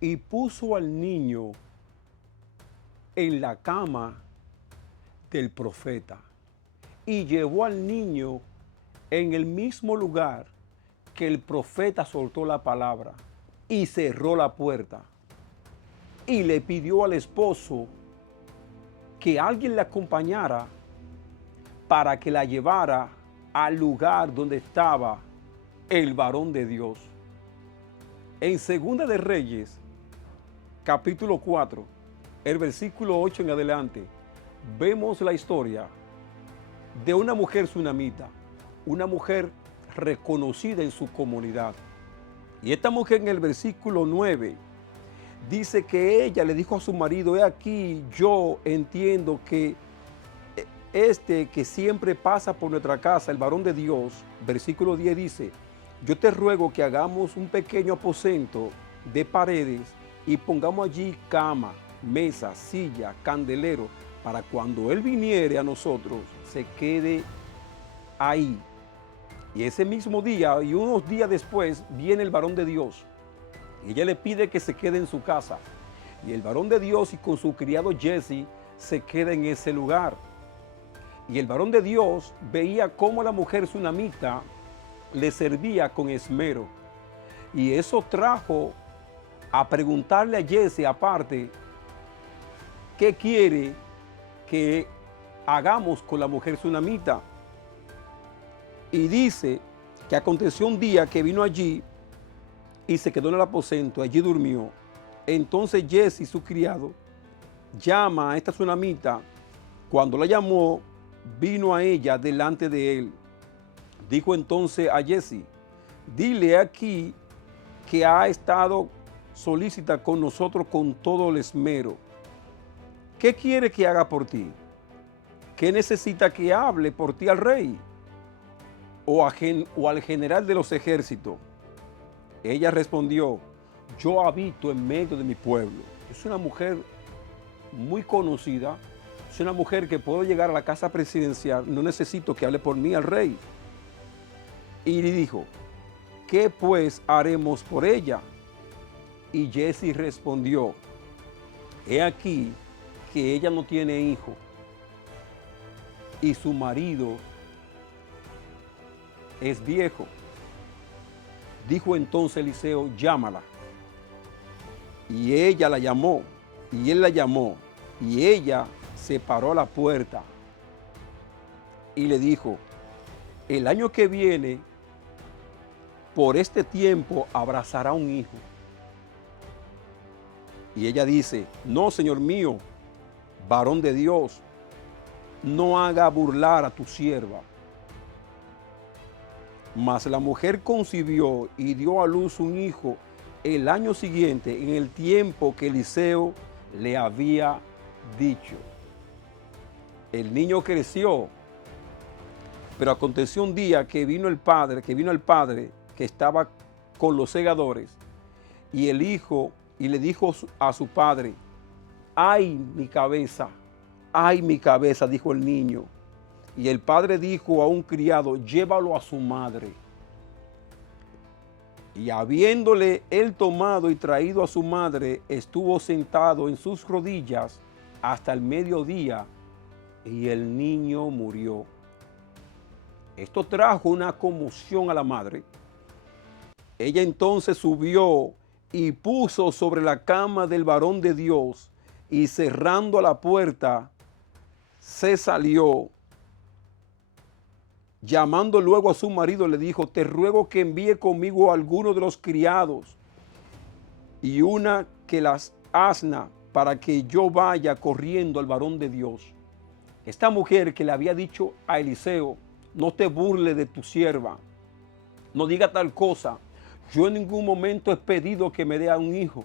y puso al niño en la cama del profeta y llevó al niño en el mismo lugar que el profeta soltó la palabra y cerró la puerta y le pidió al esposo que alguien le acompañara para que la llevara al lugar donde estaba el varón de Dios. En Segunda de Reyes, capítulo 4, el versículo 8 en adelante, vemos la historia de una mujer sunamita, una mujer reconocida en su comunidad. Y esta mujer en el versículo 9 dice que ella le dijo a su marido: he aquí, yo entiendo que que siempre pasa por nuestra casa, el varón de Dios. Versículo 10 dice: yo te ruego que hagamos un pequeño aposento de paredes y pongamos allí cama, mesa, silla, candelero, para cuando él viniere a nosotros se quede ahí. Y ese mismo día y unos días después viene el varón de Dios. Y ella le pide que se quede en su casa. Y el varón de Dios y con su criado Jesse se queda en ese lugar. Y el varón de Dios veía cómo la mujer sunamita le servía con esmero. Y eso trajo a preguntarle a Jesse aparte qué quiere que hagamos con la mujer sunamita. Y dice que aconteció un día que vino allí y se quedó en el aposento, allí durmió. Entonces Jesse, su criado, llama a esta sunamita. Cuando la llamó, vino a ella delante de él. Dijo entonces a Jesse: dile aquí que ha estado solícita con nosotros con todo el esmero. ¿Qué quiere que haga por ti? ¿Qué necesita que hable por ti al rey o al general de los ejércitos? Ella respondió: yo habito en medio de mi pueblo. Es una mujer muy conocida, es una mujer que puedo llegar a la casa presidencial, no necesito que hable por mí al rey. Y le dijo: ¿qué pues haremos por ella? Y Jesse respondió: he aquí que ella no tiene hijo y su marido es viejo. Dijo entonces Eliseo: llámala. Y ella la llamó, y él la llamó, y ella se paró a la puerta y le dijo: el año que viene, por este tiempo, abrazará un hijo. Y ella dice: no, señor mío, varón de Dios, no haga burlar a tu sierva. Mas la mujer concibió y dio a luz un hijo el año siguiente, en el tiempo que Eliseo le había dicho. El niño creció, pero aconteció un día que vino el padre que estaba con los segadores, y el hijo, y le dijo a su padre: ay mi cabeza, dijo el niño. Y el padre dijo a un criado: llévalo a su madre. Y habiéndole él tomado y traído a su madre, estuvo sentado en sus rodillas hasta el mediodía, y el niño murió. Esto trajo una conmoción a la madre. Ella entonces subió y puso sobre la cama del varón de Dios, y cerrando la puerta, se salió. Llamando luego a su marido, le dijo: te ruego que envíe conmigo a alguno de los criados y una que las asna, para que yo vaya corriendo al varón de Dios. Esta mujer que le había dicho a Eliseo: no te burles de tu sierva, no diga tal cosa, yo en ningún momento he pedido que me dé a un hijo.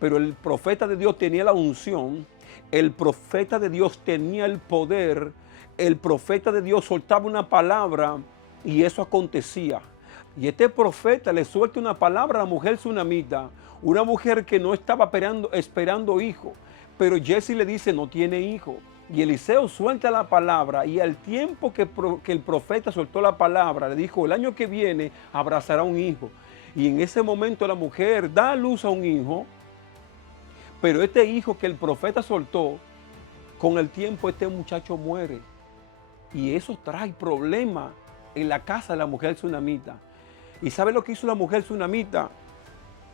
Pero el profeta de Dios tenía la unción, el profeta de Dios tenía el poder, el profeta de Dios soltaba una palabra y eso acontecía. Y este profeta le suelta una palabra a la mujer sunamita, una mujer que no estaba esperando hijo, pero Jesse le dice: no tiene hijo. Y Eliseo suelta la palabra, y al tiempo que el profeta soltó la palabra, le dijo: el año que viene abrazará un hijo. Y en ese momento la mujer da a luz a un hijo, Pero este hijo que el profeta soltó, con el tiempo este muchacho muere. Y eso trae problemas en la casa de la mujer tsunamita. ¿Y sabe lo que hizo la mujer tsunamita?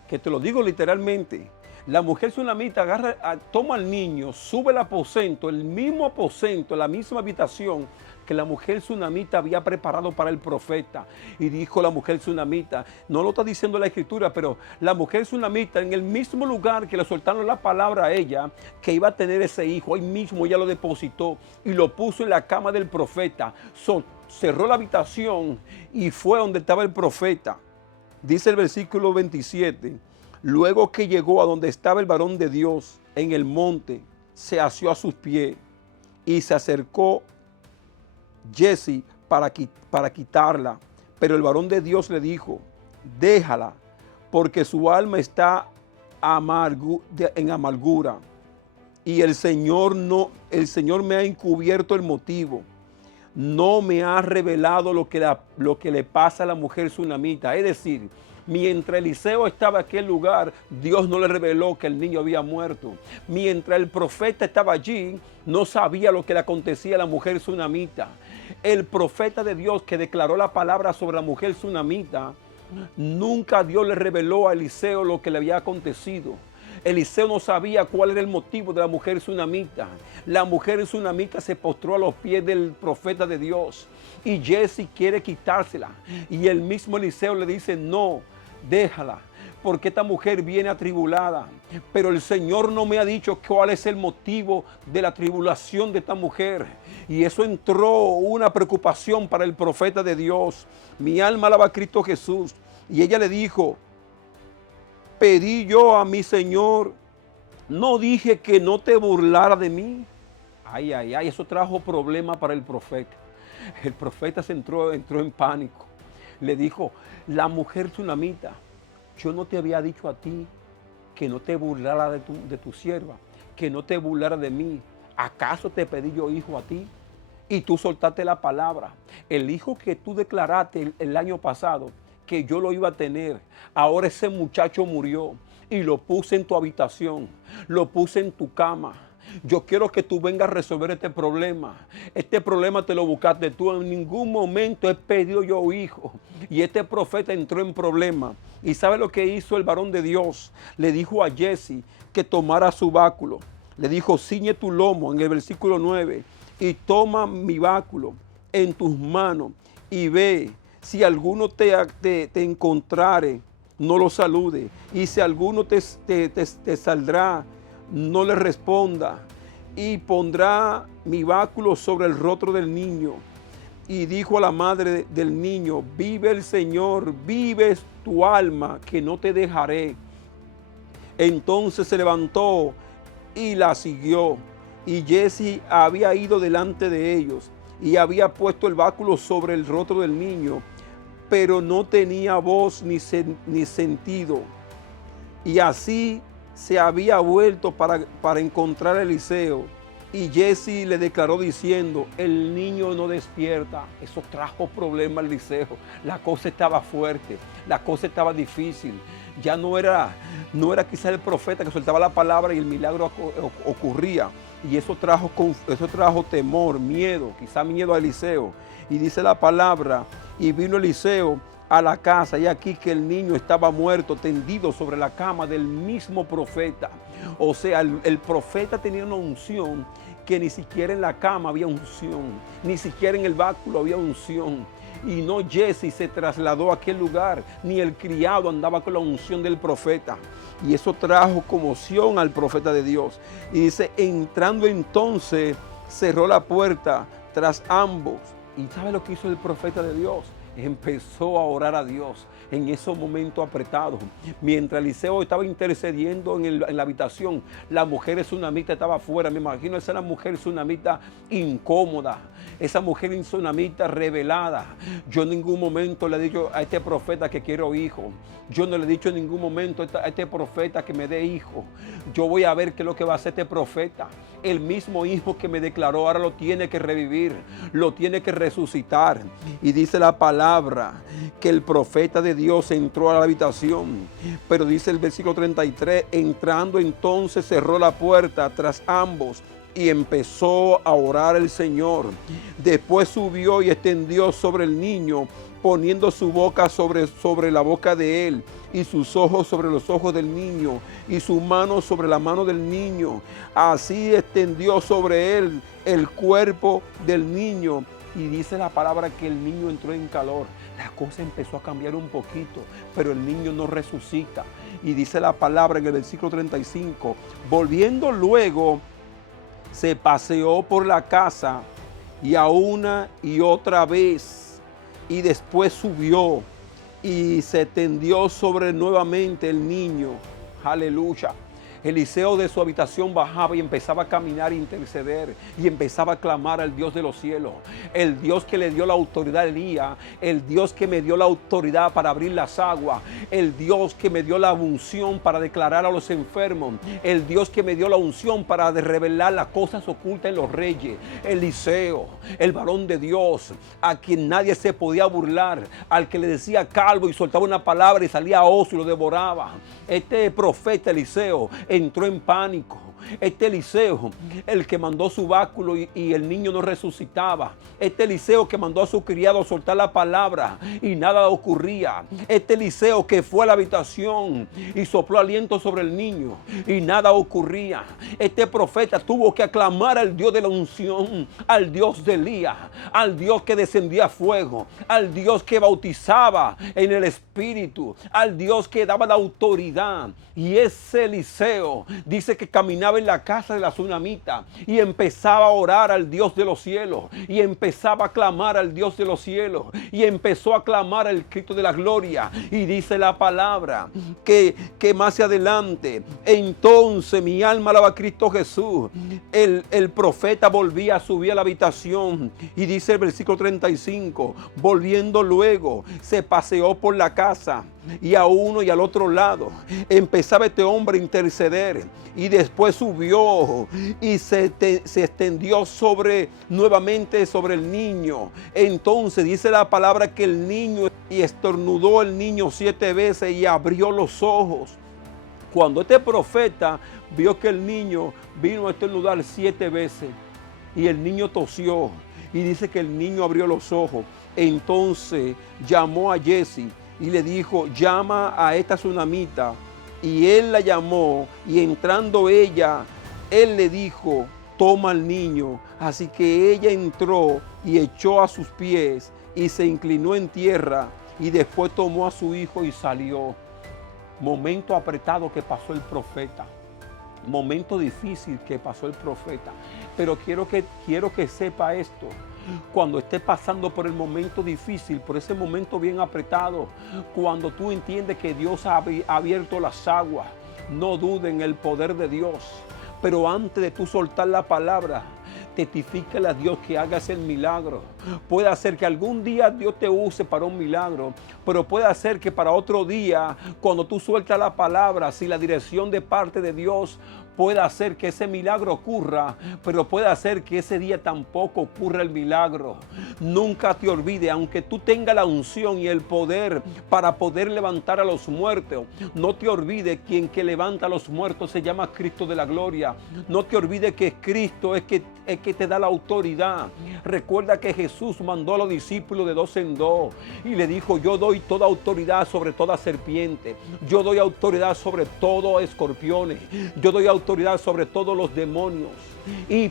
Que te lo digo literalmente. La mujer tsunamita toma al niño, sube al aposento, el mismo aposento, la misma habitación que la mujer tsunamita había preparado para el profeta. Y dijo la mujer tsunamita, no lo está diciendo la escritura, pero la mujer tsunamita en el mismo lugar que le soltaron la palabra a ella, que iba a tener ese hijo, ahí mismo ella lo depositó y lo puso en la cama del profeta. Cerró la habitación y fue donde estaba el profeta. Dice el versículo 27, luego que llegó a donde estaba el varón de Dios en el monte, se asió a sus pies y se acercó Jesse para quitarla. Pero el varón de Dios le dijo, déjala, porque su alma está en amargura. Y el Señor me ha encubierto el motivo. No me ha revelado lo que le pasa a la mujer tsunamita. Es decir, mientras Eliseo estaba en aquel lugar, Dios no le reveló que el niño había muerto. Mientras el profeta estaba allí, no sabía lo que le acontecía a la mujer tsunamita. El profeta de Dios que declaró la palabra sobre la mujer tsunamita, nunca Dios le reveló a Eliseo lo que le había acontecido. Eliseo no sabía cuál era el motivo de la mujer tsunamita. La mujer tsunamita se postró a los pies del profeta de Dios y Jesse quiere quitársela. Y el mismo Eliseo le dice, no, déjala, porque esta mujer viene atribulada. Pero el Señor no me ha dicho cuál es el motivo de la tribulación de esta mujer. Y eso entró una preocupación para el profeta de Dios. Mi alma alaba a Cristo Jesús. Y ella le dijo, pedí yo a mi Señor, no dije que no te burlara de mí. Ay, ay, ay, eso trajo problemas para el profeta. El profeta entró en pánico. Le dijo, la mujer tsunamita, yo no te había dicho a ti que no te burlara de tu sierva, que no te burlara de mí. ¿Acaso te pedí yo hijo a ti? Y tú soltaste la palabra. El hijo que tú declaraste el año pasado, que yo lo iba a tener, ahora ese muchacho murió y lo puse en tu habitación, lo puse en tu cama. Yo quiero que tú vengas a resolver este problema. Este problema te lo buscaste tú. En ningún momento he pedido yo hijo. Y este profeta entró en problema. ¿Y sabe lo que hizo el varón de Dios? Le dijo a Jesse que tomara su báculo. Le dijo, ciñe tu lomo en el versículo 9 y toma mi báculo en tus manos y ve. Si alguno te encontrare, no lo salude. Y si alguno te saldrá, no le responda. Y pondrá mi báculo sobre el rostro del niño. Y dijo a la madre del niño, vive el Señor, vive tu alma, que no te dejaré. Entonces se levantó y la siguió. Y Jesse había ido delante de ellos y había puesto el báculo sobre el rostro del niño, pero no tenía voz ni sentido. Y así se había vuelto para encontrar a Eliseo. Y Jesse le declaró diciendo, el niño no despierta. Eso trajo problemas a Eliseo. La cosa estaba fuerte, la cosa estaba difícil. Ya no era quizás el profeta que soltaba la palabra y el milagro ocurría. Y eso trajo temor, miedo, quizá miedo a Eliseo. Y dice la palabra, y vino Eliseo a la casa, y aquí que el niño estaba muerto, tendido sobre la cama del mismo profeta. O sea, el profeta tenía una unción que ni siquiera en la cama había unción, ni siquiera en el báculo había unción. Y no Jesse se trasladó a aquel lugar, ni el criado andaba con la unción del profeta. Y eso trajo conmoción al profeta de Dios. Y dice, entrando entonces, cerró la puerta tras ambos. ¿Y sabe lo que hizo el profeta de Dios? Empezó a orar a Dios en esos momentos apretados. Mientras Eliseo estaba intercediendo en la habitación, la mujer tsunamita estaba afuera. Me imagino esa era la mujer tsunamita incómoda, esa mujer tsunamita revelada. Yo en ningún momento le he dicho a este profeta que quiero hijo. Yo no le he dicho en ningún momento a este profeta que me dé hijo. Yo voy a ver qué es lo que va a hacer este profeta. El mismo hijo que me declaró ahora lo tiene que revivir, lo tiene que resucitar. Y dice la palabra palabra que el profeta de Dios entró a la habitación. Pero dice el versículo 33, entrando entonces cerró la puerta tras ambos y empezó a orar el Señor. Después subió y extendió sobre el niño, poniendo su boca sobre la boca de él, y sus ojos sobre los ojos del niño, y su mano sobre la mano del niño. Así extendió sobre él el cuerpo del niño. Y dice la palabra que el niño entró en calor. La cosa empezó a cambiar un poquito, pero el niño no resucita. Y dice la palabra en el versículo 35, volviendo luego, se paseó por la casa y a una y otra vez, y después subió y se tendió sobre nuevamente el niño. Aleluya. Eliseo de su habitación bajaba y empezaba a caminar e interceder y empezaba a clamar al Dios de los cielos, el Dios que le dio la autoridad a Elías, el Dios que me dio la autoridad para abrir las aguas, el Dios que me dio la unción para declarar a los enfermos, el Dios que me dio la unción para revelar las cosas ocultas en los reyes. Eliseo, el varón de Dios, a quien nadie se podía burlar, al que le decía calvo y soltaba una palabra y salía oso y lo devoraba. Este profeta Eliseo entró en pánico. Este Eliseo, el que mandó su báculo y el niño no resucitaba. Este Eliseo que mandó a su criado a soltar la palabra y nada ocurría. Este Eliseo que fue a la habitación y sopló aliento sobre el niño y nada ocurría. Este profeta tuvo que aclamar al Dios de la unción, al Dios de Elías, al Dios que descendía fuego, al Dios que bautizaba en el Espíritu, al Dios que daba la autoridad. Y ese Eliseo dice que caminaba en la casa de la tsunamita y empezaba a orar al Dios de los cielos y empezaba a clamar al Dios de los cielos y empezó a clamar al Cristo de la gloria. Y dice la palabra que más adelante, entonces mi alma alaba a Cristo Jesús. El profeta volvía a subir a la habitación y dice el versículo 35, volviendo luego se paseó por la casa y a uno y al otro lado. Empezaba este hombre a interceder y después subió y se extendió nuevamente sobre el niño. Entonces dice la palabra que el niño, y estornudó el niño 7 veces y abrió los ojos. Cuando este profeta vio que el niño vino a estornudar 7 veces y el niño tosió y dice que el niño abrió los ojos, entonces llamó a Jesse y le dijo, llama a esta tsunamita. Y él la llamó y entrando ella, él le dijo, toma al niño. Así que ella entró y echó a sus pies y se inclinó en tierra y después tomó a su hijo y salió. Momento apretado que pasó el profeta. Momento difícil que pasó el profeta. Pero quiero que sepa esto. Cuando estés pasando por el momento difícil, por ese momento bien apretado, cuando tú entiendes que Dios ha abierto las aguas, no dudes en el poder de Dios. Pero antes de tú soltar la palabra, testifícale a Dios que hagas el milagro. Puede ser que algún día Dios te use para un milagro, pero puede ser que para otro día, cuando tú sueltas la palabra, si la dirección de parte de Dios, puede hacer que ese milagro ocurra, pero puede hacer que ese día tampoco ocurra el milagro. Nunca te olvides, aunque tú tengas la unción y el poder para poder levantar a los muertos, no te olvides quien que levanta a los muertos se llama Cristo de la gloria. No te olvides que Cristo es que te da la autoridad. Recuerda que Jesús mandó a los discípulos de 2 en 2 y le dijo, yo doy toda autoridad sobre toda serpiente, yo doy autoridad sobre todo escorpiones, yo doy autoridad sobre todos los demonios y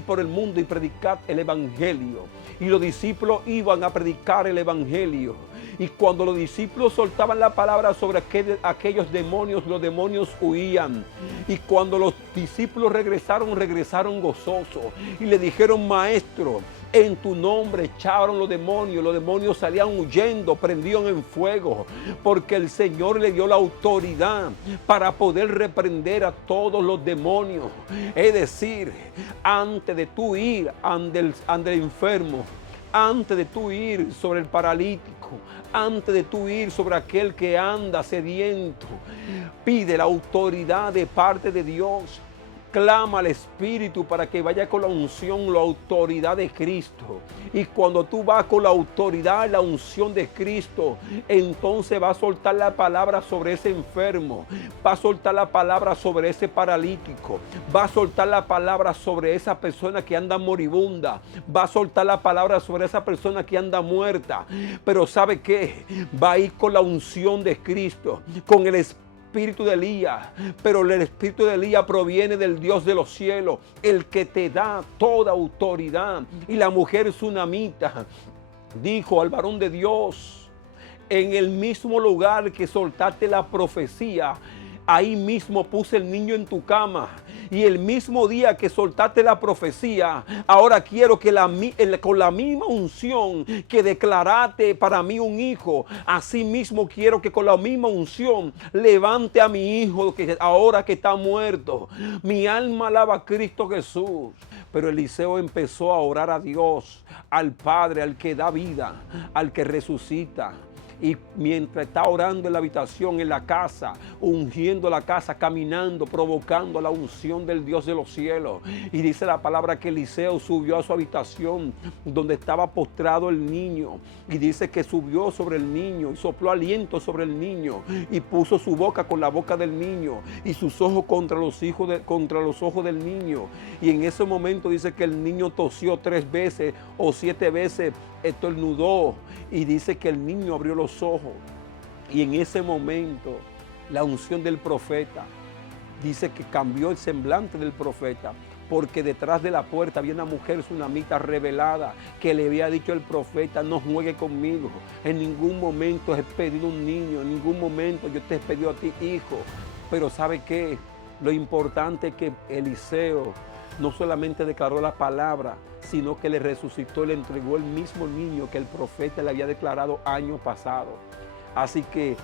por el mundo y predicar el evangelio. Y los discípulos iban a predicar el evangelio. Y cuando los discípulos soltaban la palabra sobre aquellos demonios, los demonios huían. Y cuando los discípulos regresaron gozosos. Y le dijeron, maestro, en tu nombre echaron los demonios salían huyendo, prendían en fuego, porque el Señor le dio la autoridad para poder reprender a todos los demonios. Es decir, antes de tú ir ante el enfermo, antes de tú ir sobre el paralítico, antes de tú ir sobre aquel que anda sediento, pide la autoridad de parte de Dios. clama al Espíritu para que vaya con la unción, la autoridad de Cristo. Y cuando tú vas con la autoridad, la unción de Cristo, entonces va a soltar la palabra sobre ese enfermo, va a soltar la palabra sobre ese paralítico, va a soltar la palabra sobre esa persona que anda moribunda, va a soltar la palabra sobre esa persona que anda muerta. Pero ¿sabe qué? Va a ir con la unción de Cristo, con el espíritu de Elías, pero el espíritu de Elías proviene del Dios de los cielos, el que te da toda autoridad. Y la mujer sunamita dijo al varón de Dios: en el mismo lugar que soltaste la profecía, ahí mismo puse el niño en tu cama. Y el mismo día que soltaste la profecía, ahora quiero que con la misma unción que declaraste para mí un hijo, así mismo quiero que con la misma unción levante a mi hijo que ahora que está muerto. Mi alma alaba a Cristo Jesús. Pero Eliseo empezó a orar a Dios, al Padre, al que da vida, al que resucita. Y mientras está orando en la habitación, en la casa, ungiendo la casa, caminando, provocando la unción del Dios de los cielos. Y dice la palabra que Eliseo subió a su habitación donde estaba postrado el niño. Y dice que subió sobre el niño y sopló aliento sobre el niño y puso su boca con la boca del niño y sus ojos contra los ojos del niño. Y en ese momento dice que el niño tosió 3 veces o 7 veces, estornudó, y dice que el niño abrió los ojos. Y en ese momento la unción del profeta dice que cambió el semblante del profeta, porque detrás de la puerta había una mujer sunamita revelada que le había dicho al profeta: no juegue conmigo, en ningún momento he pedido un niño, en ningún momento yo te he pedido a ti hijo. Pero ¿sabe qué? Lo importante es que Eliseo no solamente declaró la palabra, sino que le resucitó, le entregó el mismo niño que el profeta le había declarado años pasados. Así que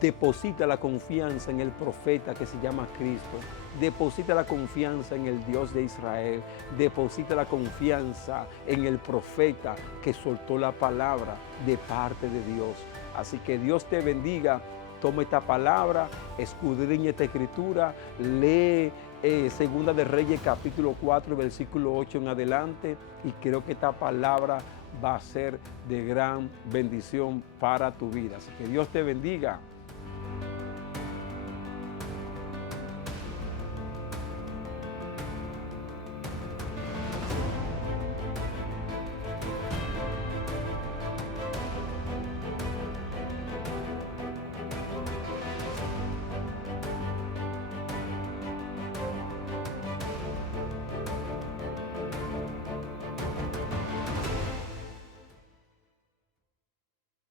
deposita la confianza en el profeta que se llama Cristo. Deposita la confianza en el Dios de Israel. Deposita la confianza en el profeta que soltó la palabra de parte de Dios. Así que Dios te bendiga. Toma esta palabra, escudriña esta escritura, lee Segunda de Reyes capítulo 4, versículo 8 en adelante, y creo que esta palabra va a ser de gran bendición para tu vida. Así que Dios te bendiga.